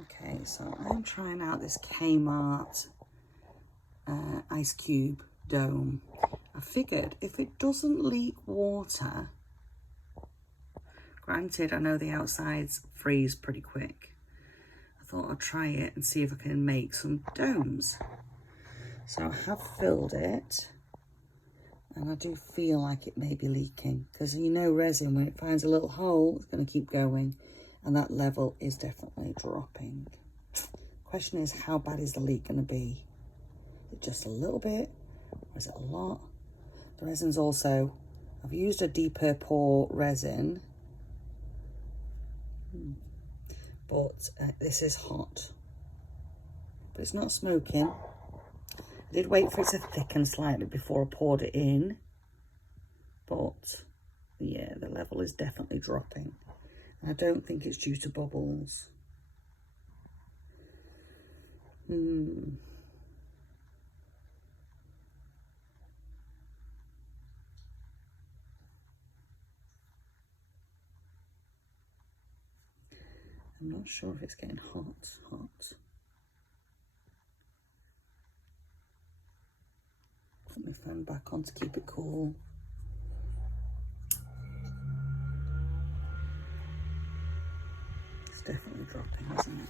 Okay, so I'm trying out this Kmart ice cube dome. I figured if it doesn't leak water, granted I know the outsides freeze pretty quick, I thought I'd try it and see if I can make some domes. So I have filled it, and I do feel like it may be leaking, because you know resin, when it finds a little hole, it's going to keep going, and that level is definitely dropping. Question is, how bad is the leak going to be? Is it just a little bit, or is it a lot? The resin's also, I've used a deeper pour resin, but this is hot, but it's not smoking. I did wait for it to thicken slightly before I poured it in, but yeah, the level is definitely dropping. And I don't think it's due to bubbles. I'm not sure if it's getting hot. Put my fan back on to keep it cool. It's definitely dropping, isn't it?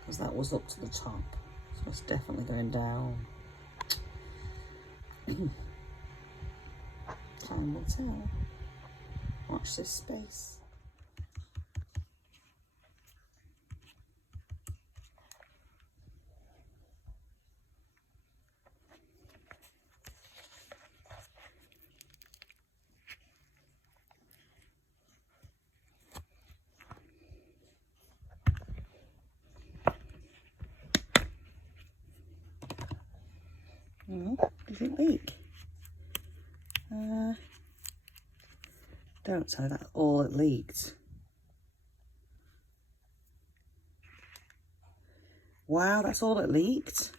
Because that was up to the top, so it's definitely going down. Time will tell. Watch this space. Does it leak? Don't say that's all it leaked. Wow, that's all it leaked.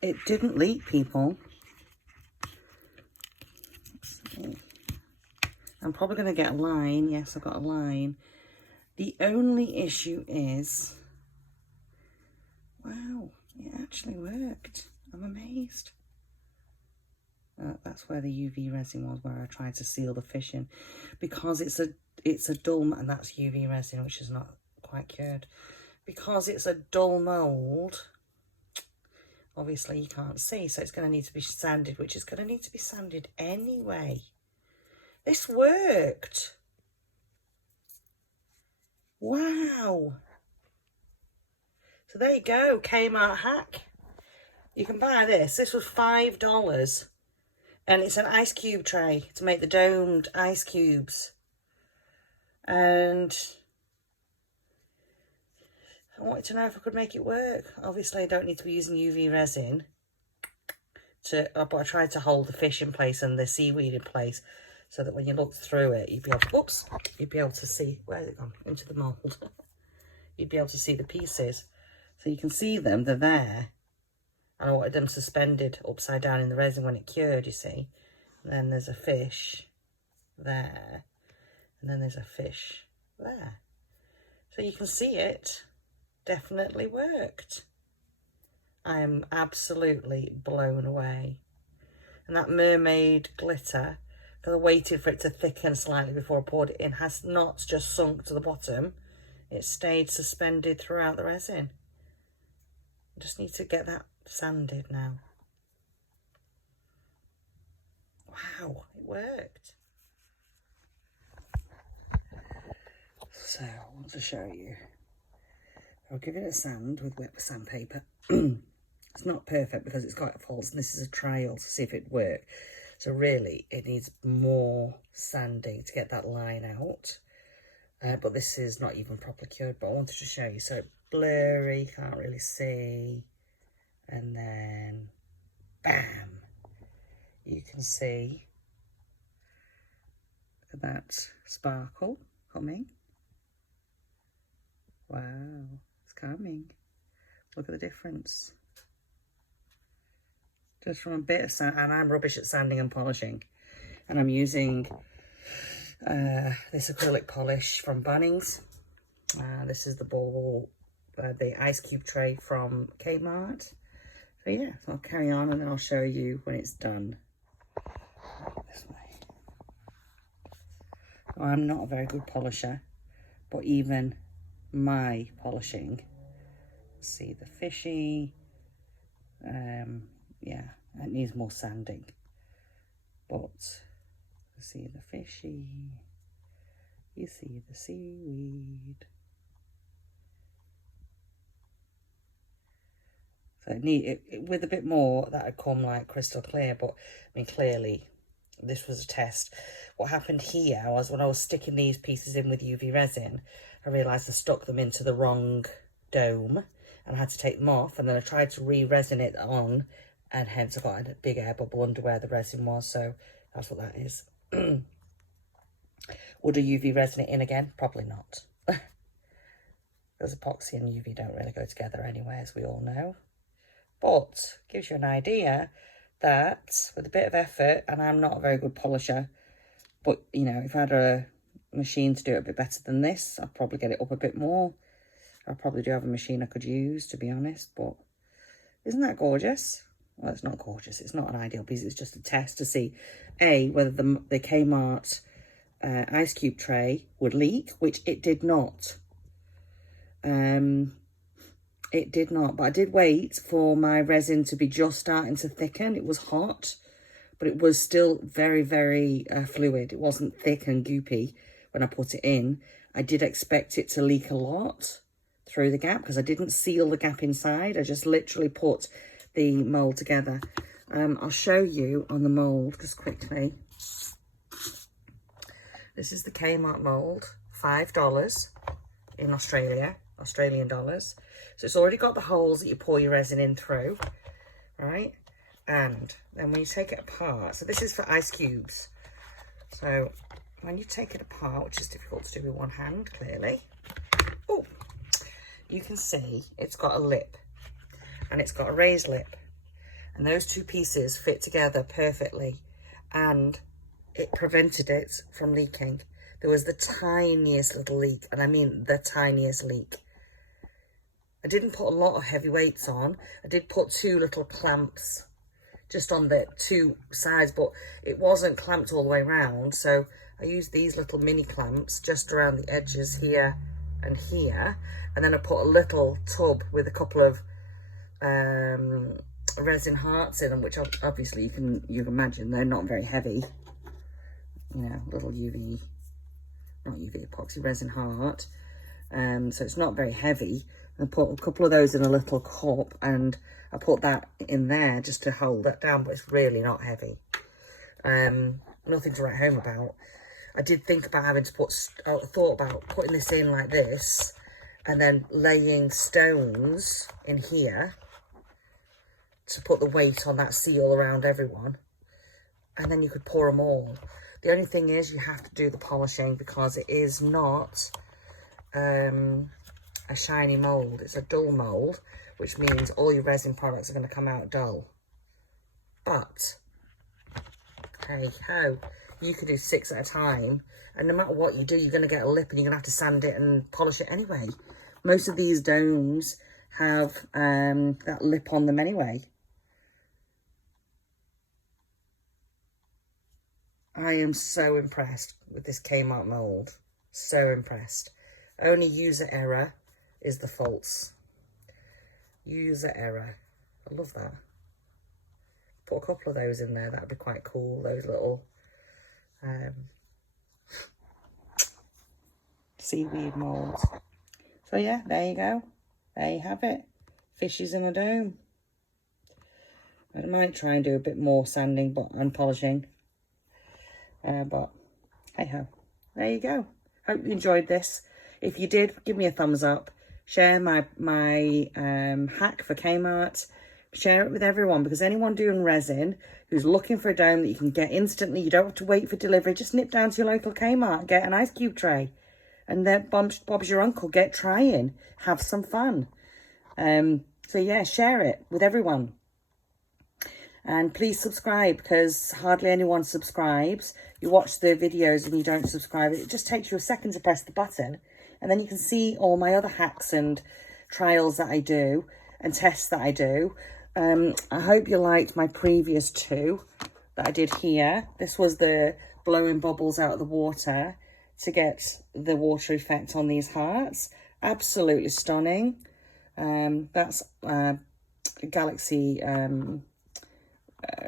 It didn't leak, people. Let's see. I'm probably going to get a line. Yes, I've got a line. The only issue is, wow, it actually worked. I'm amazed. That's where the UV resin was, where I tried to seal the fish in, because it's a dull, and that's UV resin, which is not quite cured. Because it's a dull mould, obviously you can't see, so it's going to need to be sanded, which is going to need to be sanded anyway. This worked. Wow. So there you go, Kmart hack. You can buy this. This was $5. And it's an ice cube tray to make the domed ice cubes. And I wanted to know if I could make it work. Obviously, I don't need to be using UV resin. But I tried to hold the fish in place and the seaweed in place, so that when you look through it, you'd be able to, you'd be able to see, where's it gone? Into the mould. You'd be able to see the pieces. So you can see them, they're there. And I wanted them suspended upside down in the resin when it cured, you see. And then there's a fish there. And then there's a fish there. So you can see it definitely worked. I am absolutely blown away. And that mermaid glitter, because I waited for it to thicken slightly before I poured it in, has not just sunk to the bottom. It stayed suspended throughout the resin. I just need to get that sanded now. Wow, it worked. So I want to show you. I'll give it a sand with wet sandpaper. It's not perfect because it's quite false, and this is a trial to see if it works. So really, it needs more sanding to get that line out. But this is not even properly cured, but I wanted to show you. So blurry, can't really see. And then, bam, you can see, look at that sparkle coming. Wow, it's coming. Look at the difference. Just from a bit of sand, and I'm rubbish at sanding and polishing. And I'm using this acrylic polish from Bunnings. This is the ball, the ice cube tray from Kmart. So yeah, so I'll carry on and then I'll show you when it's done. This way. Well, I'm not a very good polisher, but even my polishing, see the fishy, yeah, it needs more sanding. But see the fishy, you see the seaweed. So with a bit more, that would come like crystal clear, but I mean, clearly this was a test. What happened here was when I was sticking these pieces in with UV resin, I realised I stuck them into the wrong dome and I had to take them off, and then I tried to re-resin it on, and hence I got a big air bubble under where the resin was, so that's what that is. Would a UV resin it in again? Probably not. Because epoxy and UV don't really go together anyway, as we all know. But gives you an idea that with a bit of effort, and I'm not a very good polisher, but you know, if I had a machine to do it a bit better than this, I'd probably get it up a bit more. I probably do have a machine I could use, to be honest, but isn't that gorgeous? Well, it's not gorgeous. It's not an ideal piece. It's just a test to see, A, whether the Kmart ice cube tray would leak, which it did not. It did not, but I did wait for my resin to be just starting to thicken. It was hot, but it was still very, very fluid. It wasn't thick and goopy when I put it in. I did expect it to leak a lot through the gap because I didn't seal the gap inside. I just literally put the mould together. I'll show you on the mould just quickly. This is the Kmart mould, $5 in Australian dollars. So it's already got the holes that you pour your resin in through, right? And then when you take it apart, so this is for ice cubes. So when you take it apart, which is difficult to do with one hand, clearly, oh, you can see it's got a lip and it's got a raised lip. And those two pieces fit together perfectly, and it prevented it from leaking. There was the tiniest little leak, and I mean the tiniest leak. I didn't put a lot of heavy weights on. I did put 2 little clamps just on the 2 sides, but it wasn't clamped all the way around. So I used these little mini clamps just around the edges here and here. And then I put a little tub with a couple of resin hearts in them, which obviously you can imagine they're not very heavy. You know, little not UV, epoxy resin heart. So it's not very heavy. I put a couple of those in a little cup, and I put that in there just to hold that down, but it's really not heavy. Nothing to write home about. I did think about having to thought about putting this in like this, and then laying stones in here to put the weight on that seal around everyone. And then you could pour them all. The only thing is you have to do the polishing because it is not a shiny mould. It's a dull mould, which means all your resin products are going to come out dull. But hey ho, you could do 6 at a time, and no matter what you do, you're going to get a lip and you're going to have to sand it and polish it anyway. Most of these domes have that lip on them anyway. I am so impressed with this Kmart mould. So impressed. Only user error is the faults. User error. I love that. Put a couple of those in there. That would be quite cool. Those little seaweed moulds. So yeah, there you go. There you have it. Fishes in a dome. I might try and do a bit more sanding and polishing. But hey ho. There you go. Hope you enjoyed this. If you did, give me a thumbs up. Share my hack for Kmart. Share it with everyone, because anyone doing resin who's looking for a dome that you can get instantly, you don't have to wait for delivery, just nip down to your local Kmart, get an ice cube tray, and then Bob's your uncle, get trying, have some fun. So yeah, share it with everyone. And please subscribe, because hardly anyone subscribes. You watch the videos and you don't subscribe. It just takes you a second to press the button. And then you can see all my other hacks and trials that I do and tests that I do. I hope you liked my previous 2 that I did here. This was the blowing bubbles out of the water to get the water effect on these hearts. Absolutely stunning. That's Galaxy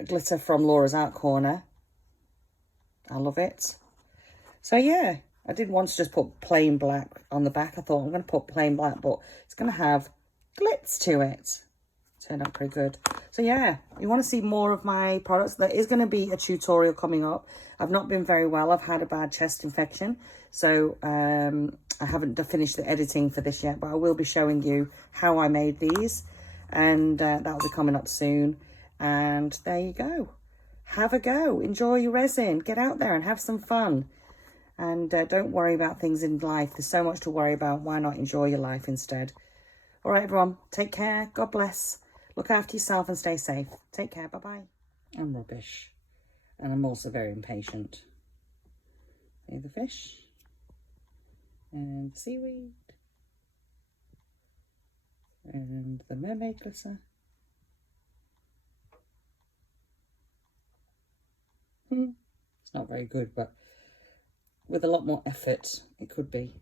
glitter from Laura's Art Corner. I love it. So yeah, I didn't want to just put plain black on the back. I thought I'm going to put plain black, but it's going to have glitz to it. Turned out pretty good. So yeah, you want to see more of my products, there is going to be a tutorial coming up. I've not been very well. I've had a bad chest infection, so I haven't finished the editing for this yet, but I will be showing you how I made these, and that will be coming up soon. And there you go. Have a go. Enjoy your resin. Get out there and have some fun. And don't worry about things in life. There's so much to worry about. Why not enjoy your life instead? All right, everyone. Take care. God bless. Look after yourself and stay safe. Take care. Bye-bye. I'm rubbish. And I'm also very impatient. Here's the fish. And the seaweed. And the mermaid glitter. It's not very good, but with a lot more effort, it could be.